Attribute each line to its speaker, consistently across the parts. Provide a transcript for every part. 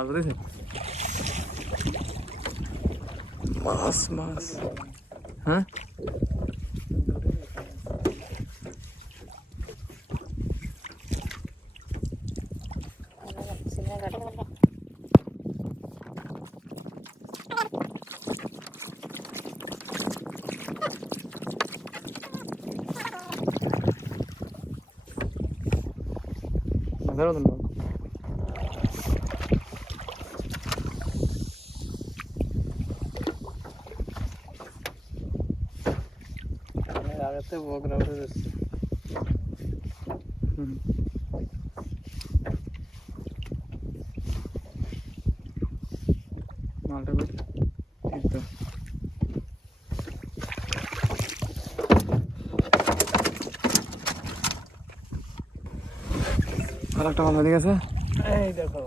Speaker 1: মাছ ধরেছে মাছ মাছ হ্যাঁ ধরো তো
Speaker 2: আগেতে বকরা উঠে যাচ্ছে
Speaker 1: হুম মালটা কই? এই তো আর একটা মাল হয়ে গেছে
Speaker 2: এই দেখো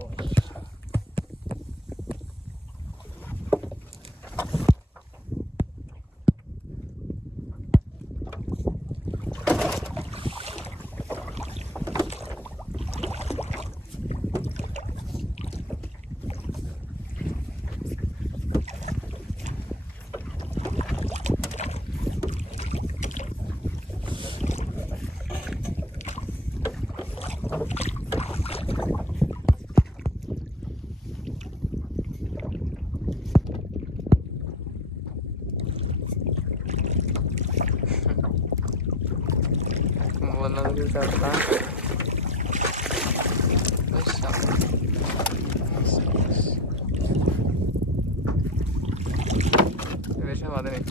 Speaker 1: নেই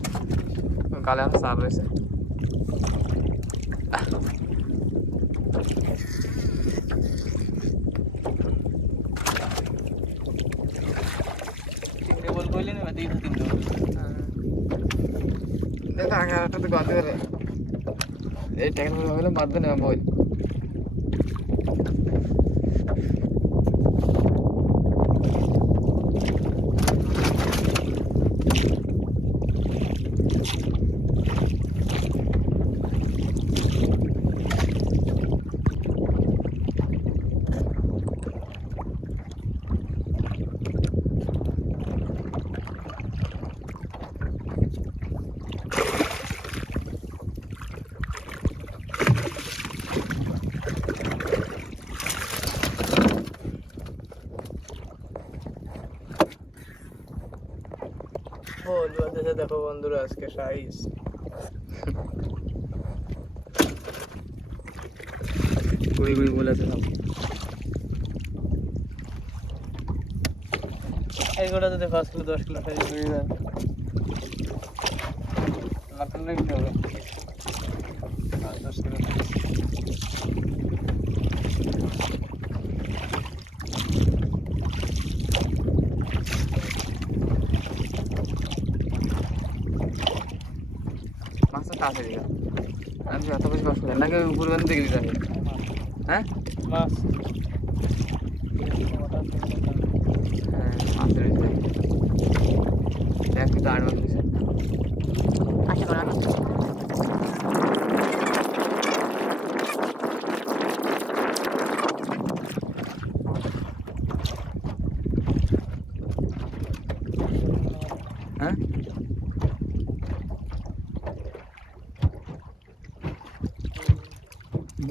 Speaker 1: গালে আমার চাপ রয়েছে দেখো আগে দেবে এই টেকনোলজি হলে বাদ দেবে
Speaker 2: বন্ধুরা আজকে সাইজ
Speaker 1: কুড়ি কুড়ি বলেছে সব।
Speaker 2: এই গোটা যদি পাঁচ কিলো দশ কিলো সাইজ হয়ে যায় লিখতে হবে দশ কিলো
Speaker 1: কাছে আমি এত বেশি মাছ খাই নাকি উপরে বান্ধে দেখে দিতে হবে? হ্যাঁ?
Speaker 2: মাছ
Speaker 1: হ্যাঁ মাছ দেখ মাছ দিছে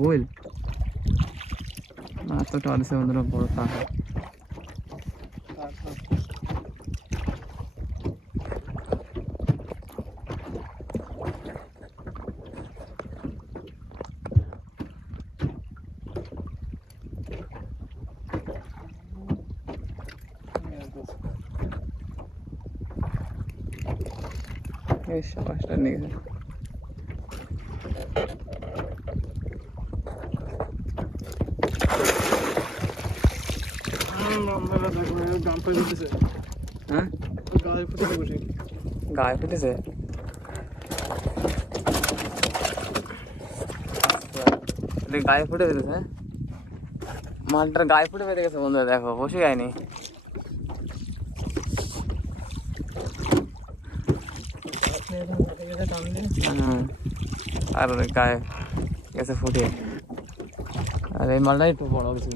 Speaker 1: বল মাছ তো টলিছে বন্ধুরা বড় টাকা হ্যাঁ
Speaker 2: গায়ে
Speaker 1: ফুটেছে গায়ে ফুটে ফেলেছে মালটার গায়ে ফুটে ফেলে গেছে বন্ধুরা দেখো বসে যায়নি আর গায়ে গেছে ফুটে আর এই মালটাই একটু বড় কিছু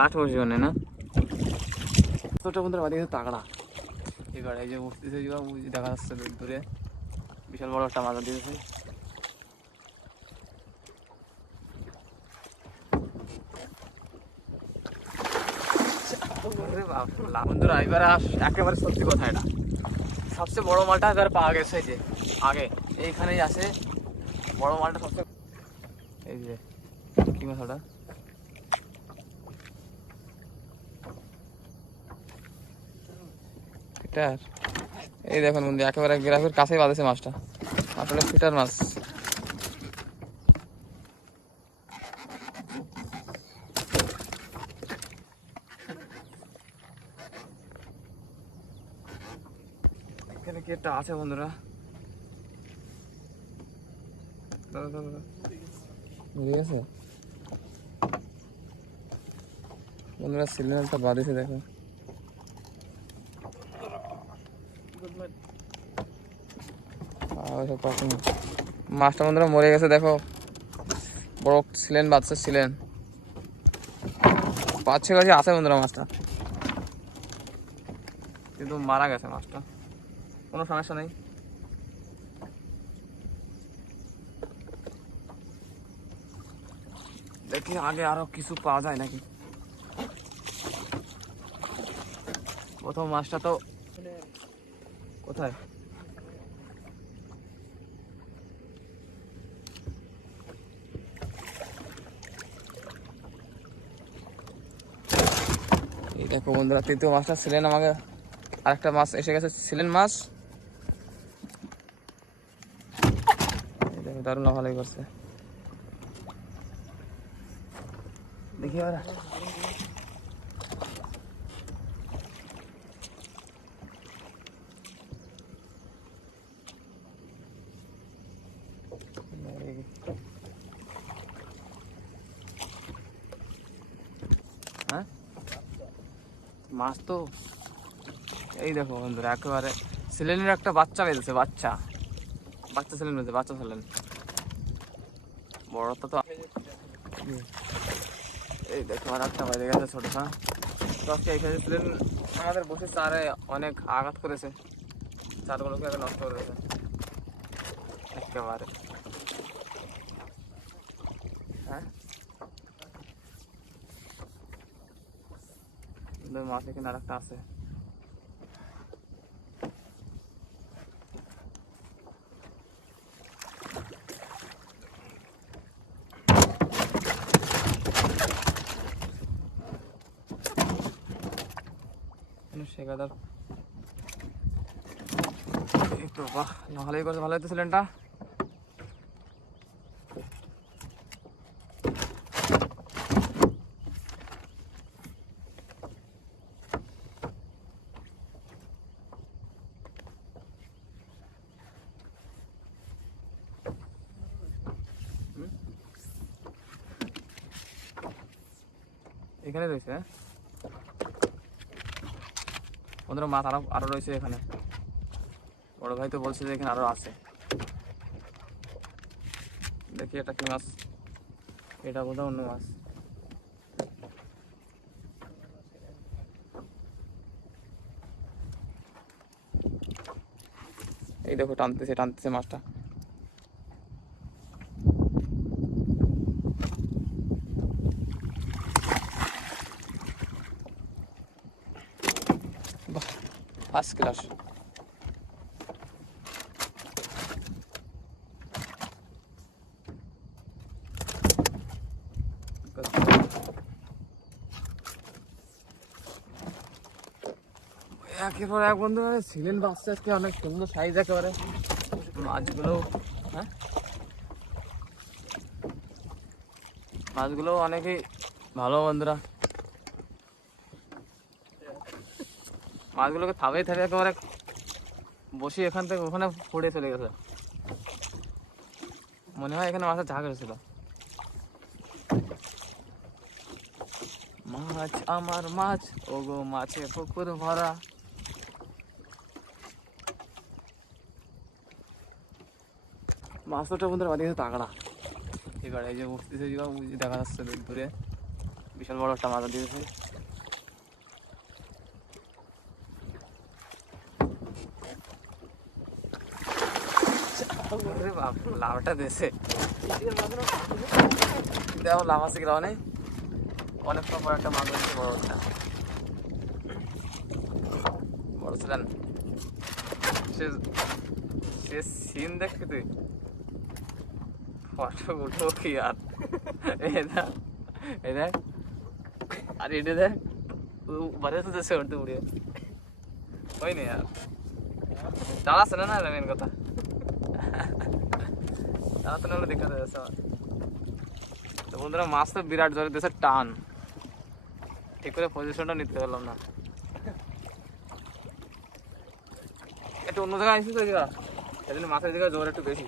Speaker 1: লাস্ট পজিশনে না তোটা বন্ধুরা গেছে তাগড়া। এই উঠতেছে যে বাবু, দেখা যাচ্ছে দূরে বিশাল বড় একটা মাথা দিয়েছে। বন্ধুরা এবার একেবারে সত্যি কথা এটা। সবচেয়ে বড় মালটা এবার পাওয়া গেছে যে আগে। এইখানেই আছে বড় মালটা সবচেয়ে এই যে কি মাছ ফিটার এই দেখুন বন্ধু, একেবারে গ্রাফের কাছেই বাঁধেছে মাছটা। আসলে ফিটার মাছ। এখানে কি আছে বন্ধুরা? বুঝে গেছে? বন্ধুরা সিলিন্ডারটা বাঁধেছে দেখো। আর সব মাছটা মরে গেছে, দেখো। বড় ছিলেন বাচ্চা ছিলেন। পাঁচ ছয় কাছে আছে বন্ধুরা মাছটা কিন্তু মারা গেছে মাছটা কোনো সমস্যা নেই। দেখি আগে আরও কিছু পাওয়া যায় নাকি। প্রথম মাছটা তো কোথায়? দেখো বন্ধুরা, তৃতীয় মাছটা ছিলেন আমাকে আরেকটা মাছ এসে গেছে ছিলেন মাছ দারুণ ভালোই করছে। দেখি এবার মাছ তো? এই দেখো বন্ধুরা, একেবারে সেলেনের একটা বাচ্চা বেঁধেছে, বাচ্চা। বাচ্চা ছিলেন বেঁধেছে, বাচ্চা ছিলেন বড়টা তো। এই দেখো, আর একটা বাইরে গেছে ছোটটা। তো আজকে এখানে ছিলেন আমাদের বসে চারে অনেক আঘাত করেছে। চারগুলোকে নষ্ট করেছে একেবারে। হ্যাঁ? কিন্তু মাছ এখানে আর একটা আছে শেখাদার এই তো বাহ না ভালোই করছে ভালো হতো সিলেনটা এখানে রয়েছে হ্যাঁ? ওদের মাছ আরও আরও রয়েছে এখানে। বড় ভাই তো বলছে যে এখানে আরও আছে। দেখি এটা কি মাছ? এটা বোধহয় অন্য মাছ। এই দেখো, টানতেছে টানতেছে মাছটা। ফার্স্ট ক্লাস একের পর এক বন্ধু মানে ছিলেন বাচ্চা আজকে অনেক সুন্দর সাইজ একেবারে। মাছগুলো হ্যাঁ? মাছগুলো অনেকেই ভালো বন্ধুরা। মাছগুলোকে থামেই থাকে একেবারে বসি এখান থেকে ওখানে পড়ে চলে গেছে। মনে হয় এখানে মাছের ঝাঁক এসেছিল। মাছ আমার মাছ ও গো মাছে পুকুর ভরা। মাছটা বন্ধুরা বাদিকে তাগড়া। এবার এই যে বসতেছে দেখা যাচ্ছে দূরে বিশাল বড় একটা মাছ দিয়েছে লাভটা দিয়েছে দেখো লাভ আছে কিনা অনেক অনেক বড় একটা মাছ দিয়েছে বড় একটা বড় ছিলেন সে সে সিন দেখবি তুই ফটো উঠো কি আর এই দেখ এই দেখ আর এটা দেখ বারে তো দেশে উঠতে উড়ে হয়নি আর চালাচ্ছে না না মেন কথা না হলে দেখতে তো বন্ধুরা মাছ তো বিরাট জোরে দেশে টান। ঠিক করে পজিশনটা নিতে পারলাম না। একটু অন্য জায়গায় আসিস তো জন্য মাছের জায়গায় জোর একটু বেশি।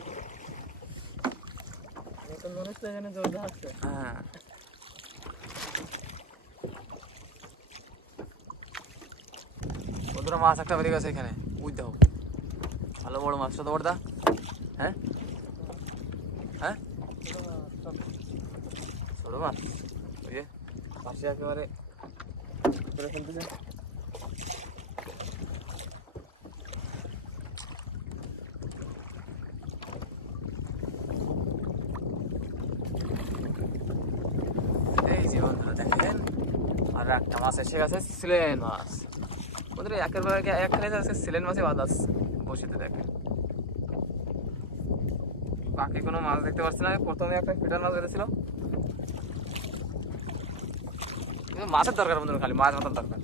Speaker 1: হ্যাঁ। বন্ধুরা মাছ একটা বেরিয়ে গেছে এখানে। বুঝতে হবে। ভালো বড় মাছটা বড়দা। হ্যাঁ হ্যাঁ? ছোট মাছ ওই যে পাশে একেবারে করে দেখেন? আর একটা মাছ এসে গেছে, সিলেন মাছ। বন্ধুরা, একের পর এক এক খালি আছে সিলেন মাছই বাদাস বসিতে দেখেন। বাকি কোনো মাছ দেখতে পাচ্ছি না। প্রথমে একটা ফিটার মাছ বেঁধেছিল মাছের দরকার বন্ধুরা খালি, মাছ মাথার দরকার।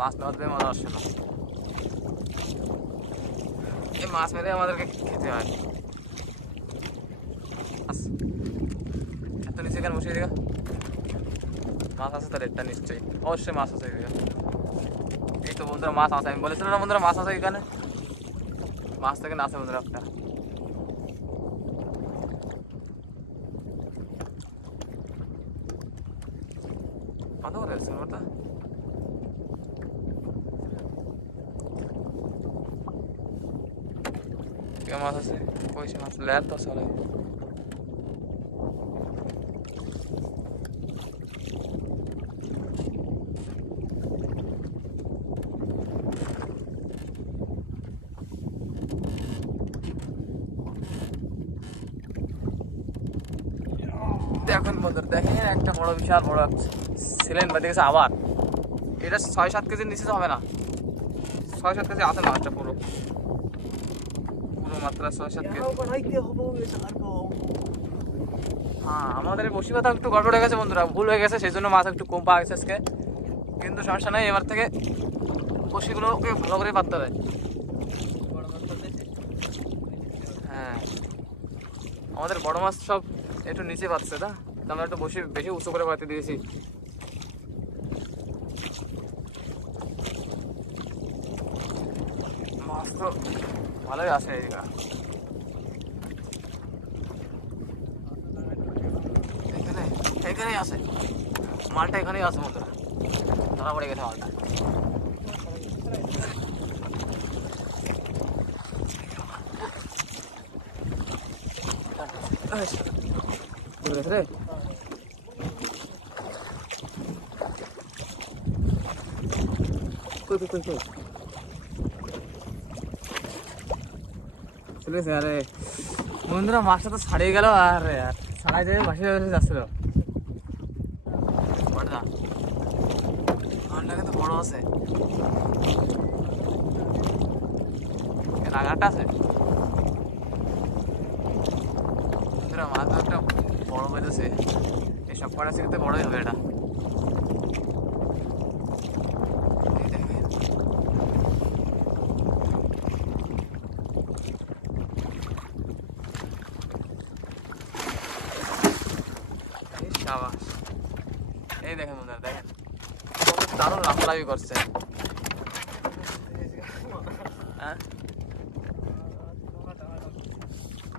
Speaker 1: মাছ না মারতে মজা আসছে না। এই মাছ মেরে আমাদেরকে খেতে হয়। এত নিচে কেন বসিয়ে দেখা মাছ আছে তার একটা নিশ্চয়ই। অবশ্যই মাছ আছে এই তো বন্ধুরা মাছ আছে। আমি বলেছিলাম না বন্ধুরা মাছ আছে এখানে? মাছ থেকে না আছে বন্ধুরা একটা বন্ধ করে দিচ্ছেন ওটা কে মাছ মাছ ল্যাব তো চলে দেখুন বন্ধুরা, দেখেন একটা বড় বিশাল, বড় সিলেন বা দেখেছে আবার। এটা ছয় সাত কেজির নিচে হবে না। ছয় সাত কেজি আছে মাছটা পুরো পুরো। মাত্রা ছয় সাত হ্যাঁ আমাদের বসি কথা একটু গড়বড় হয়ে গেছে বন্ধুরা ভুল হয়ে গেছে সেই জন্য মাছ একটু কম পাওয়া গেছে আজকে। কিন্তু সমস্যা নেই এবার থেকে বসিগুলোকে ভালো করে পাততে হবে। হ্যাঁ। আমাদের বড় মাছ সব একটু নিচে পাচ্ছে না তো আমরা একটু বসে বেশি উঁচু করে পাতে দিয়েছি। মাছ তো ভালোই আছে এই এখানে এখানেই আছে। মালটা এখানেই আছে বন্ধুরা। ধরা পড়ে গেছে মালটা। রে। কই কই কই কই? বন্ধুরা মাছটা তো ছাড়িয়ে আর ছাড়াই বড় আছে। আছে। বন্ধুরা মাছ একটা বড় বেঁধেছে এই সব কটা বড়ই হবে এটা। করছে। হ্যাঁ?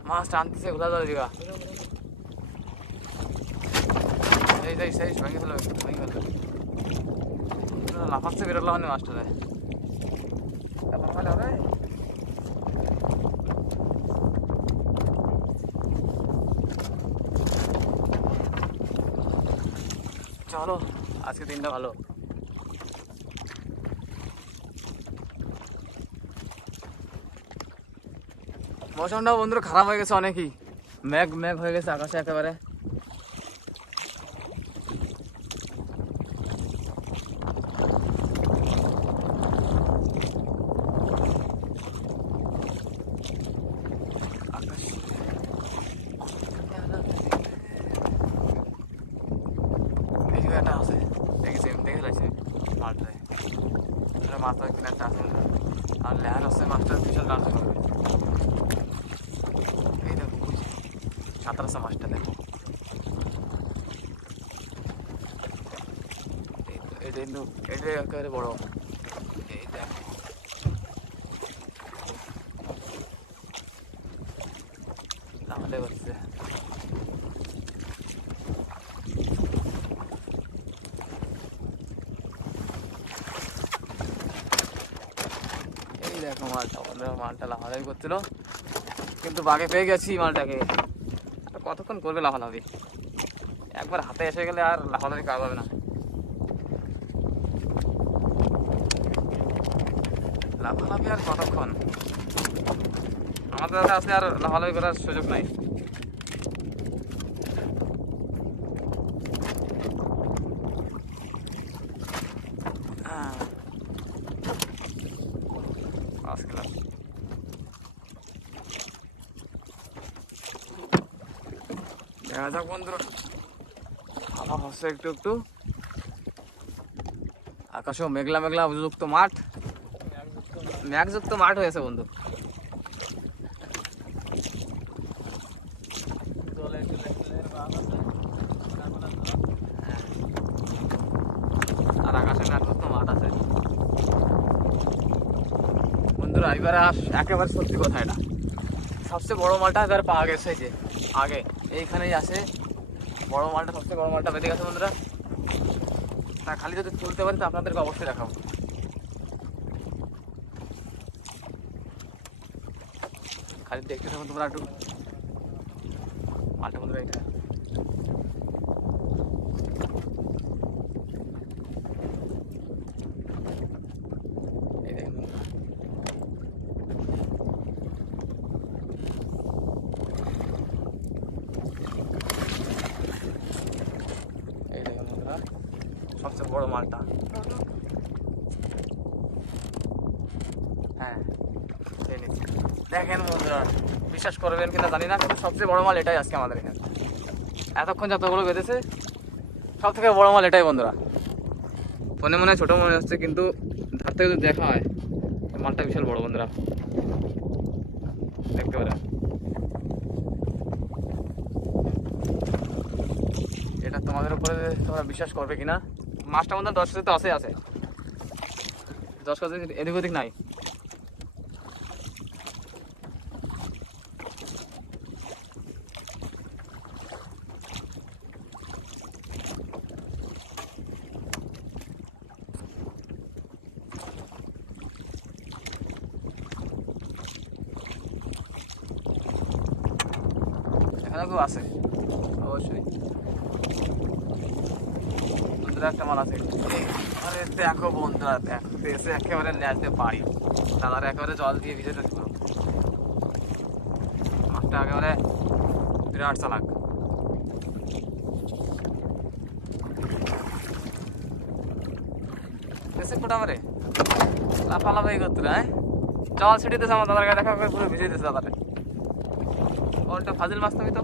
Speaker 1: মাছ টানতেছে ঘোলা জল দিবা এই যাই সেই ভেঙে ফেলো ভেঙে ফেলো। লাফাচ্ছে, বেরোলো মানে মাছটা লাফালে চলো, আজকে দিনটা ভালো। মৌসুমটা বন্ধুরা খারাপ হয়ে গেছে অনেকই। মেঘ মেঘ হয়ে গেছে আকাশে একেবারে আকাশ এই জায়গাটা আছে দেখেছি দেখে লাগছে মাঠটায় এটা মাথায় কিনে একটা আছে আর লেহার আছে মাছটা বিশাল ডান্স করবে এই দেখো ওই যে সাঁতার আছে মাছটা দেখো এই তো, এটা কিন্তু এটা একেবারে বড়। এই দেখো। তাহলে হচ্ছে। এই দেখো মালটা বন্ধুরা মালটা লাফালাফি করছিল। কিন্তু বাগে পেয়ে গেছি মালটাকে। আর কতক্ষণ করবে লাফালাফি? একবার হাতে এসে গেলে আর লাফালাফি কাজ হবে না। লাফালাফি আর কতক্ষণ? আমাদের কাছে আর লাফালাফি করার সুযোগ নাই। দেখা যাক বন্ধুরা। হচ্ছে একটু একটু। আকাশেও মেঘলা মেঘলা যুক্ত মাঠ। মেঘযুক্ত মাঠ হয়েছে, বন্ধু। আর আকাশে মেঘযুক্ত মাঠ আছে। বন্ধুরা এবারে একেবারে সত্যি কথা এটা। সবচেয়ে বড় মালটা এবার পাওয়া গেছে যে, আগে। এইখানেই আছে। বড় মালটা, সবচেয়ে বড় মালটা বেঁধে গেছে, বন্ধুরা। তা খালি যদি তুলতে পারি, তো আপনাদেরকে অবশ্যই দেখাবো। খালি দেখতে থাকুন তোমরা একটু। মালটা বন্ধুরা এটা সবচেয়ে বড় মালটা। হ্যাঁ। দেখেন বন্ধুরা, বিশ্বাস করবেন কিনা জানি না, কিন্তু সবচেয়ে বড় মাল এটাই আজকে আমাদের এখানে। এতক্ষণ যতগুলো বেঁধেছে সব থেকে বড় মাল এটাই বন্ধুরা। মনে মনে ছোট মনে হচ্ছে, কিন্তু ধার থেকে যদি দেখা হয় মালটা বিশাল বড় বন্ধুরা। দেখতে পারেন। এটা তোমাদের উপরে তোমরা বিশ্বাস করবে কিনা? মাছটা মধ্যে দশ কেজি তো আছে আছে। দশ কেজি এদিক ওদিক নাই। এখানে আছে। অবশ্যই। বন্ধুরা, একটা মাল আছে। আরে দেখো বন্ধুরা এসে একেবারে ন্যাচতে পারি। দাদার একেবারে জল দিয়ে ভিজে পুরো মাছটা একেবারে বিরাট চালাক। এসে কোটা মারে? লাফালাফাই করতে হ্যাঁ? জল ছিটিতেছে আমার দাদার গায়ে, দেখা করে পুরো ভিজে দিতেছে দাদারে। ওটা ফাজিল মাছ তুমি তো?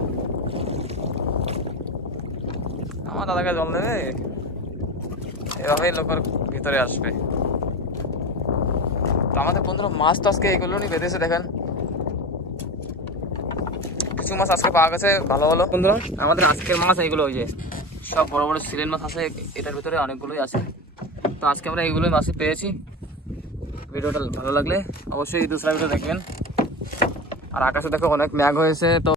Speaker 1: আমার দাদাকে জল দেবে? এভাবেই লোকের ভিতরে আসবে। তো আমাদের বন্ধুরা, মাছ তো আজকে এগুলো নিয়ে বেঁধেছে, দেখেন। কিছু মাছ আজকে পাওয়া গেছে, ভালো ভালো বন্ধুরা, আমাদের আজকের মাছ এইগুলো ওই যে, সব বড় বড় সিলেন মাছ আছে, এটার ভিতরে অনেকগুলোই আছে। তো আজকে আমরা এইগুলোই মাছই পেয়েছি। ভিডিওটা ভালো লাগলে অবশ্যই দুসরা ভিডিও দেখবেন। আর আকাশে দেখো অনেক ম্যাগ হয়েছে তো